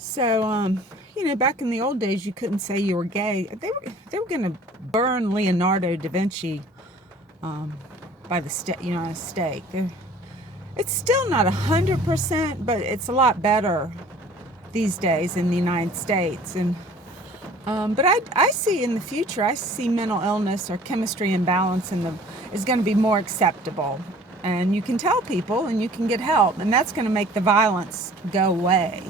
So, back in the old days, you couldn't say you were gay. They were going to burn Leonardo da Vinci by the on a stake. It's still not 100%, but it's a lot better these days in the United States. And but I see in the future, I see mental illness or chemistry imbalance is going to be more acceptable, and you can tell people and you can get help, and that's going to make the violence go away.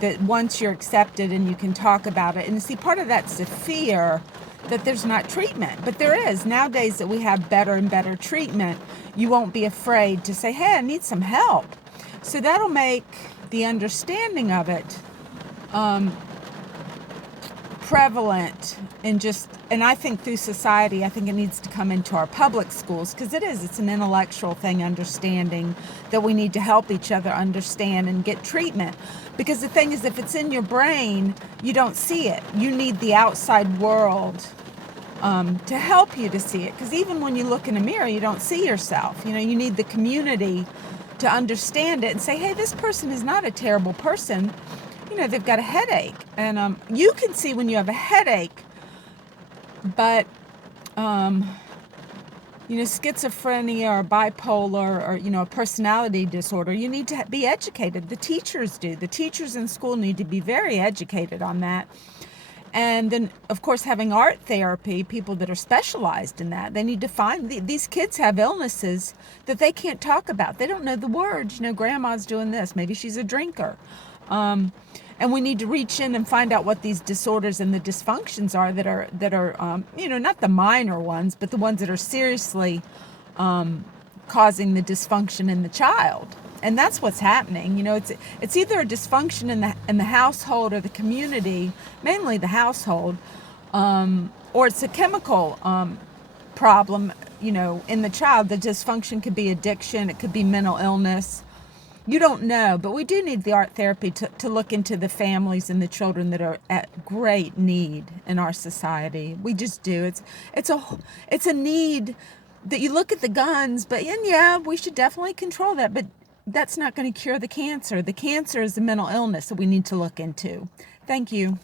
That once you're accepted and you can talk about it, and see, part of that's the fear that there's not treatment, but there is. Nowadays that we have better and better treatment, you won't be afraid to say, hey, I need some help. So that'll make the understanding of it prevalent, and I think through society, I think it needs to come into our public schools, because it's an intellectual thing, understanding that we need to help each other understand and get treatment. Because the thing is, if it's in your brain, you don't see it. You need the outside world to help you to see it, because even when you look in a mirror, you don't see yourself. You need the community to understand it and say, hey, this person is not a terrible person. They've got a headache, and you can see when you have a headache, but schizophrenia or bipolar or a personality disorder, you need to be educated. The teachers do. The teachers in school need to be very educated on that. And then, of course, having art therapy, people that are specialized in that, they need to find these kids have illnesses that they can't talk about. They don't know the words. Grandma's doing this. Maybe she's a drinker. And we need to reach in and find out what these disorders and the dysfunctions are that are not the minor ones, but the ones that are seriously causing the dysfunction in the child. And that's what's happening. It's either a dysfunction in the household or the community, mainly the household, or it's a chemical problem. In the child, the dysfunction could be addiction, it could be mental illness. You don't know, but we do need the art therapy to look into the families and the children that are at great need in our society. We just do. It's a need that you look at the guns, and yeah, we should definitely control that, but that's not going to cure the cancer. The cancer is the mental illness that we need to look into. Thank you.